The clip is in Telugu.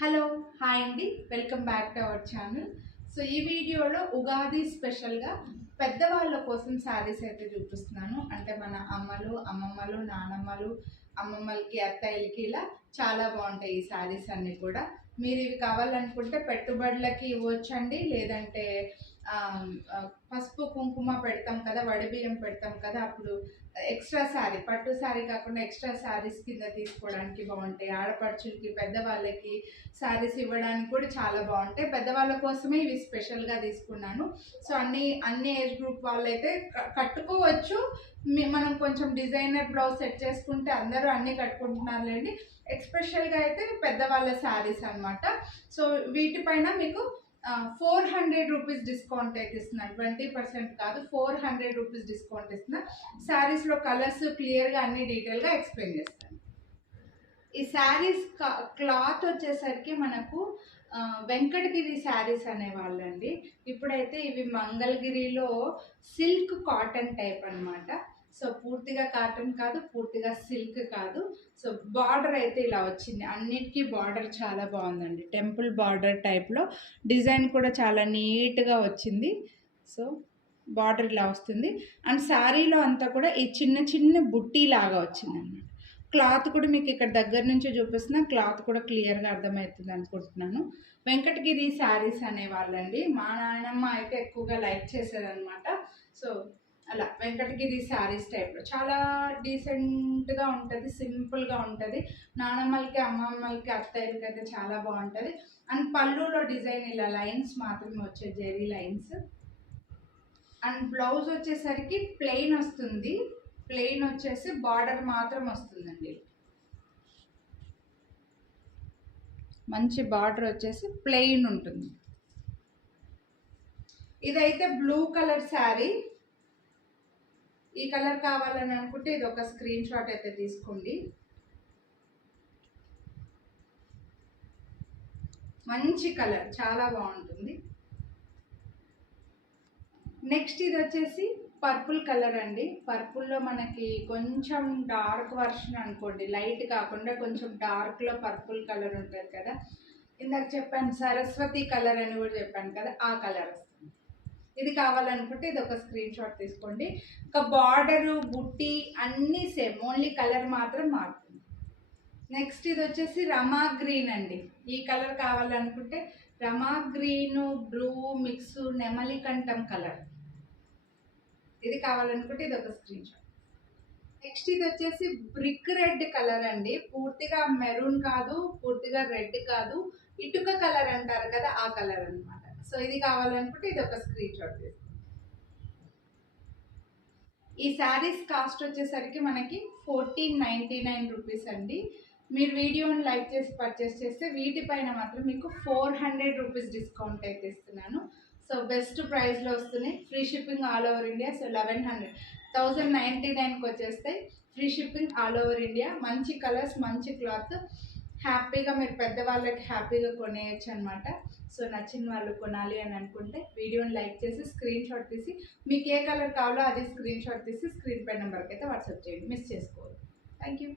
హలో హాయ్ అండి, welcome back to our channel. So ఈ వీడియోలో ఉగాది స్పెషల్గా పెద్దవాళ్ళ కోసం శారీస్ అయితే చూపిస్తున్నాను. అంటే మన అమ్మలు, అమ్మమ్మలు, నానమ్మలు, అమ్మమ్మలకి, అత్తయ్యలకి ఇలా చాలా బాగుంటాయి ఈ శారీస్ అన్నీ కూడా. మీరు ఇవి కావాలనుకుంటే పెట్టుబడులకి ఇవ్వచ్చండి, లేదంటే పసుపు కుంకుమ పెడతాం కదా, వడిబియ్యం పెడతాం కదా, అప్పుడు ఎక్స్ట్రా శారీ, పట్టు శారీ కాకుండా ఎక్స్ట్రా శారీస్ కింద తీసుకోవడానికి బాగుంటాయి. ఆడపడుచులకి, పెద్దవాళ్ళకి శారీస్ ఇవ్వడానికి కూడా చాలా బాగుంటాయి. పెద్దవాళ్ళ కోసమే ఇవి స్పెషల్గా తీసుకున్నాను. సో అన్ని ఏజ్ గ్రూప్ వాళ్ళైతే కట్టుకోవచ్చు. మనం కొంచెం డిజైనర్ బ్లౌజ్ సెట్ చేసుకుంటే అందరూ అన్నీ కట్టుకుంటున్నారులేండి. ఎక్స్పెషల్గా అయితే పెద్దవాళ్ళ శారీస్ అనమాట. సో వీటిపైన మీకు 400 రూపీస్ డిస్కౌంట్ అయితే ఇస్తున్నాను. 20% కాదు, 400 రూపీస్ డిస్కౌంట్ ఇస్తున్నా. శారీస్లో కలర్స్ క్లియర్గా అన్ని డీటెయిల్గా ఎక్స్ప్లెయిన్ చేస్తాను. ఈ శారీస్ క్లాత్ వచ్చేసరికి మనకు వెంకటగిరి శారీస్ అనేవాళ్ళండి. ఇప్పుడైతే ఇవి మంగళగిరిలో సిల్క్ కాటన్ టైప్ అనమాట. సో పూర్తిగా కాటన్ కాదు, పూర్తిగా సిల్క్ కాదు. సో బార్డర్ అయితే ఇలా వచ్చింది. అన్నిటికీ బార్డర్ చాలా బాగుందండి. టెంపుల్ బార్డర్ టైప్లో డిజైన్ కూడా చాలా నీట్గా వచ్చింది. సో బార్డర్ ఇలా వస్తుంది. అండ్ శారీలో అంతా కూడా ఈ చిన్న చిన్న బుట్టి లాగా వచ్చిందన్నమాట. క్లాత్ కూడా మీకు ఇక్కడ దగ్గర నుంచి చూపిస్తున్నా, క్లాత్ కూడా క్లియర్గా అర్థమవుతుంది అనుకుంటున్నాను. వెంకటగిరి శారీస్ అనేవాళ్ళండి. మా నాయనమ్మ అయితే ఎక్కువగా లైక్ చేసేదన్నమాట. సో అలా వెంకటగిరి శారీస్ టైప్లో చాలా డీసెంట్గా ఉంటుంది, సింపుల్గా ఉంటుంది. నానమ్మలకి, అమ్మమ్మలకి, అత్తయ్యలకి అయితే చాలా బాగుంటుంది. అండ్ పళ్ళులో డిజైన్ ఇలా లైన్స్ మాత్రమే వచ్చే జెరీ లైన్స్. అండ్ బ్లౌజ్ వచ్చేసరికి ప్లెయిన్ వస్తుంది. ప్లెయిన్ వచ్చేసి బార్డర్ మాత్రం వస్తుందండి. మంచి బార్డర్ వచ్చేసి ప్లెయిన్ ఉంటుంది. ఇదైతే బ్లూ కలర్ శారీ. ఈ కలర్ కావాలని అనుకుంటే ఇది ఒక స్క్రీన్ షాట్ అయితే తీసుకోండి. మంచి కలర్, చాలా బాగుంటుంది. నెక్స్ట్ ఇది వచ్చేసి పర్పుల్ కలర్ అండి. పర్పుల్లో మనకి కొంచెం డార్క్ వర్షన్ అనుకోండి, లైట్ కాకుండా కొంచెం డార్క్లో పర్పుల్ కలర్ ఉంటుంది కదా. ఇందాక చెప్పాను సరస్వతి కలర్ అని కూడా చెప్పాను కదా, ఆ కలర్ వస్తుంది. ఇది కావాలనుకుంటే ఇది ఒక స్క్రీన్ షాట్ తీసుకోండి. ఒక బార్డరు, బుట్టి అన్నీ సేమ్, ఓన్లీ కలర్ మాత్రం మారుతుంది. నెక్స్ట్ ఇది వచ్చేసి రమా గ్రీన్ అండి. ఈ కలర్ కావాలనుకుంటే రమా గ్రీను బ్లూ మిక్స్ నెమలికంఠం కలర్, ఇది కావాలనుకుంటే ఇది ఒక స్క్రీన్ షాట్. నెక్స్ట్ ఇది వచ్చేసి బ్రిక్ రెడ్ కలర్ అండి. పూర్తిగా మెరూన్ కాదు, పూర్తిగా రెడ్ కాదు, ఇటుక కలర్ అంటారు కదా, ఆ కలర్ అనమాట. సో ఇది కావాలనుకుంటే ఇది ఒక స్క్రీన్ షాట్ తీసుకోండి. ఈ శారీస్ కాస్ట్ వచ్చేసరికి మనకి 1499 రూపీస్ అండి. మీరు వీడియోని లైక్ చేసి పర్చేస్ చేస్తే వీటిపైన మాత్రం మీకు 400 రూపీస్ డిస్కౌంట్ అయితే ఇస్తున్నాను. సో బెస్ట్ ప్రైస్లో వస్తున్నాయి. Free shipping all over India. So 1099కి వచ్చేస్తాయి. Free shipping all over India. మంచి కలర్స్, మంచి క్లాత్, హ్యాపీగా మీరు పెద్దవాళ్ళకి హ్యాపీగా కొనేయచ్చు అనమాట. సో నచ్చిన వాళ్ళు కొనాలి అని అనుకుంటే వీడియోని లైక్ చేసి స్క్రీన్ షాట్ తీసి మీకు ఏ కలర్ కావాలో అది స్క్రీన్ షాట్ తీసి స్క్రీన్ పై నెంబర్కి అయితే వాట్సాప్ చేయండి. మిస్ చేసుకోవద్దు. Thank you.